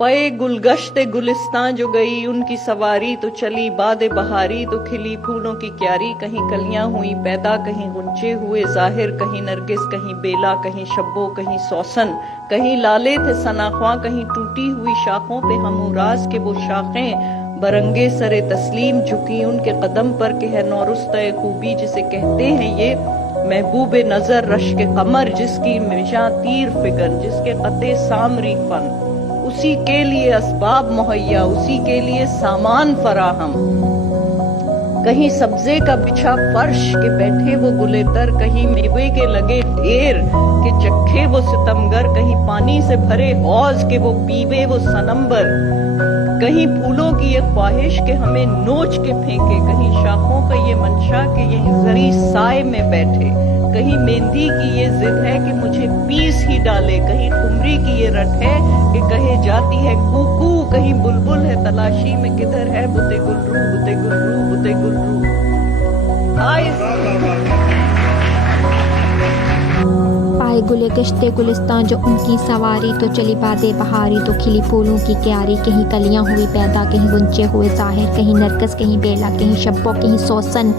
پے گلگشت گلستاں جو گئی ان کی سواری تو چلی باد بہاری تو کھلی پھولوں کی کیاری، کہیں کلیاں ہوئی پیدا کہیں غنچے ہوئے ظاہر، کہیں نرگس کہیں بیلا کہیں شبو کہیں سوسن، کہیں لالے تھے ثناخواں کہیں ٹوٹی ہوئی شاخوں پہ ہموراز کے وہ شاخیں برنگے سر تسلیم جھکی ان کے قدم پر کہ ہے نورستہ خوبی جسے کہتے ہیں یہ محبوب نظر رشک قمر، جس کی مشاں تیر فکر جس کے قطع سامری فن، اسی کے لیے اسباب مہیا اسی کے لیے سامان فراہم، کہیں سبزے کا بچھا فرش کہ بیٹھے وہ گلے تر، کہیں میوے کے لگے ڈھیر کہ چکھے وہ ستمگر، کہیں پانی سے بھرے حوض کہ وہ پیوے وہ صنمبر، کہیں پھولوں کی یہ خواہش کہ ہمیں نوچ کے پھینکے، کہیں شاخوں کا یہ منشا کہ یہ زری سائے میں بیٹھے، کہیں مہندی کی یہ ضد ہے کہ مجھے پیس ہی ڈالے، کہیں قمری کی یہ رٹ ہے کہ کہے جاتی ہے کوکو، کہیں بلبل ہے تلاشی میں کدھر ہے بتے گلرو بتے گلرو بتے گلرو۔ پائے گلے گشتے گلستاں جو ان کی سواری تو چلی بادے بہاری تو کھلی پھولوں کی کیاری، کہیں کلیاں ہوئی پیدا کہیں غنچے ہوئے ظاہر، کہیں نرگس کہیں بیلا کہیں شبو کہیں سوسن،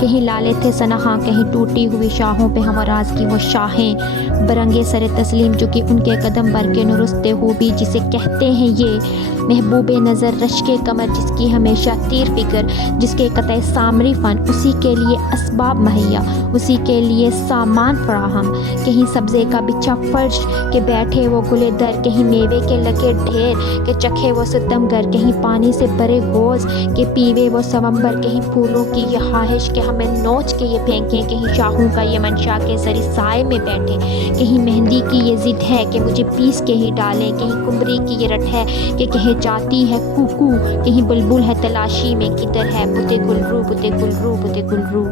کہیں لالے تھے ثناخواں کہیں ٹوٹی ہوئی شاخوں پہ ہمراز کی وہ شاخیں برنگے سر تسلیم جھکی ان کے قدم بر کے نورست خوبی جسے کہتے ہیں یہ محبوب نظر رشک قمر، جس کی ہمیشہ تیر فکر جس کے قطع سامری فن، اسی کے لیے اسباب مہیا اسی کے لیے سامان فراہم، کہیں سبزے کا بچھا فرش کہ بیٹھے وہ گلے در، کہیں میوے کے لگے ڈھیر کہ چکھے وہ ستمگر، کہیں پانی سے بھرے حوض کہ پیوے وہ سومبر، کہیں پھولوں کی یہ خواہش کہ ہمیں نوچ کے یہ پھینکیں، کہیں شاخوں کا یہ منشا کے زری سائے میں بیٹھے، کہیں مہندی کی یہ ضد ہے کہ مجھے پیس کے ہی ڈالیں، کہیں قمری کی یہ رٹ ہے کہ کہے جاتی ہے کوکو، کہیں بلبل ہے تلاشی میں کدھر ہے بتے گلرو بتے گلرو بتے گلرو۔